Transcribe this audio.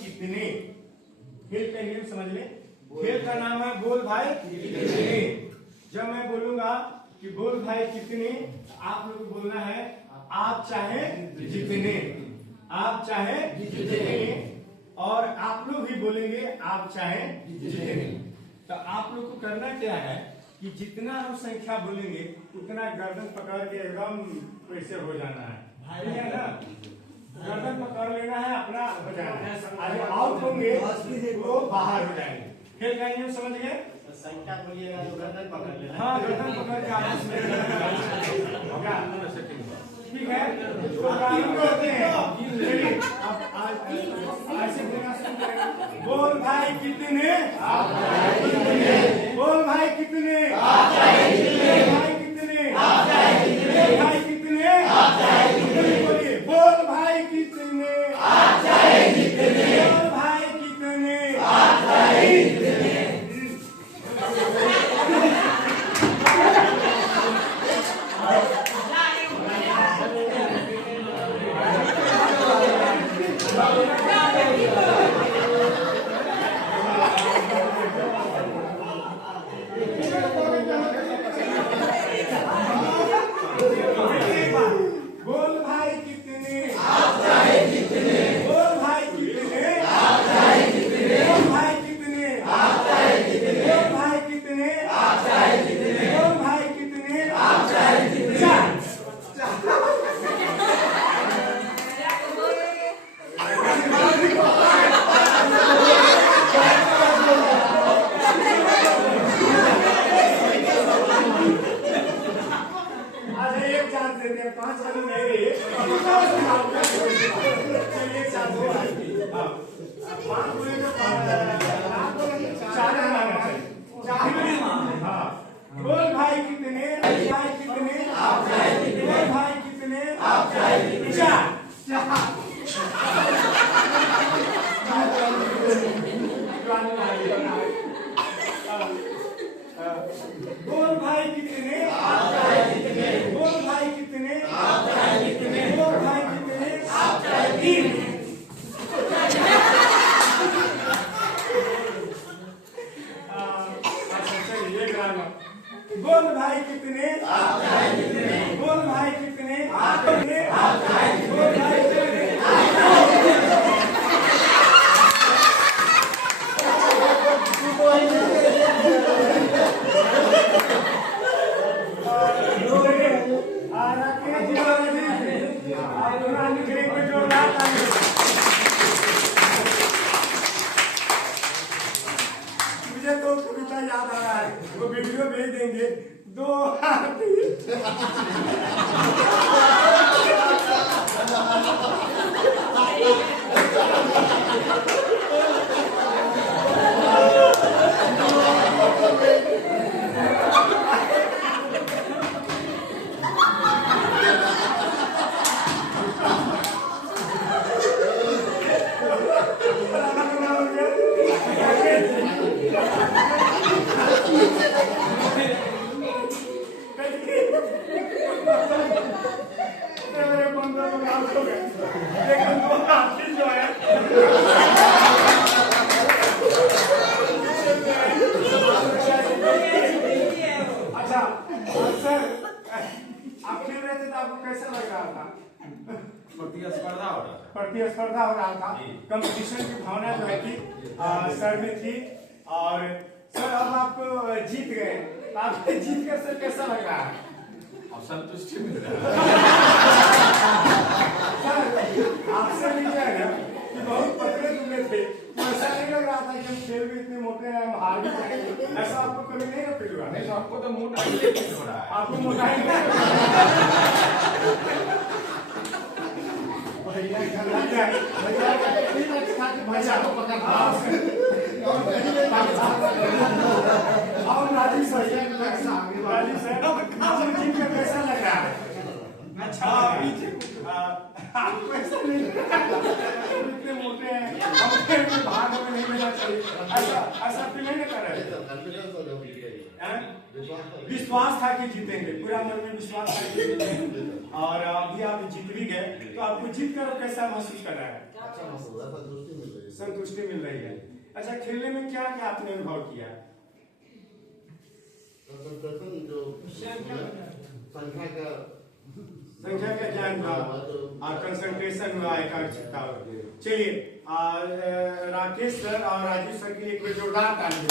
कितने। खेल का नियम समझ ले, खेल का नाम है बोल भाई कितने। जब मैं बोलूंगा कि बोल भाई कितने, आप लोग को बोलना है आप चाहे जितने, आप चाहे जितने, और आप लोग भी बोलेंगे आप चाहे जितने। तो आप लोग को करना क्या है कि जितना हम संख्या बोलेंगे उतना गर्दन पकड़ के एकदम वैसे हो जाना है, ठीक है ना। गर्दन पकड़ लेना है, अपना हो जाना है। अगर आउट होंगे वो बाहर हो जाएंगे। खेल का नियम समझ गए। संख्या बोलिएगा तो गर्दन पकड़ लेना। हाँ, गर्दन पकड़ के आपस में ठीक है। तो होते हैं ऐसे बोलना शुरू करेंगे। बोल भाई कितने, बोल भाई कितने, भाई कितने, भाई कितने, बोलिए बोल भाई कितने, बोल भाई कितने। बोल भाई कितने, भाई कितने, बोल भाई कितने, चार। बोल भाई कितने, बोल भाई कितने, बोल भाई कितने, तीन। बोल भाई कितने, बोल भाई कितने, बोल भाई कितने। मुझे तो कविता याद आ रहा है, वो वीडियो भेज देंगे। दो प्रतिस्पर्धा हो रहा था, कंपटीशन की भावना जो है थी सर में थी। और सर अब आप जीत गए, आप जीत कर सर कैसा लग रहा है? और संतुष्टि मिल रहा है। आपसे भी जो है ना कि बहुत पतले दुबले थे, तो ऐसा नहीं लग रहा था कि हम खेल में इतने मोटे हैं, हम हार भी जाएंगे, ऐसा आपको कभी नहीं ना फील हुआ? नहीं, तो आपको तो मोटाई फील हो रहा है। आपको मोटाई कैसा लग रहा है? आपको ऐसा नहीं इतने मोटे हैं, भाग में नहीं मिलना चाहिए, ऐसा फील नहीं कर रहे? विश्वास था कि जीतेंगे, पूरा मन में विश्वास था कि जीतेंगे, और अभी आप जीत भी गए, तो आपको जीत कर कैसा महसूस कर रहा है? संतुष्टि मिल रही है। अच्छा, खेलने में क्या क्या आपने अनुभव किया? संख्या का ज्ञान हुआ और कंसंट्रेशन हुआ, एकाग्रचित्ता हुआ। चलिए, राकेश सर और राजीव सर के लिए एक जोरदार ताली।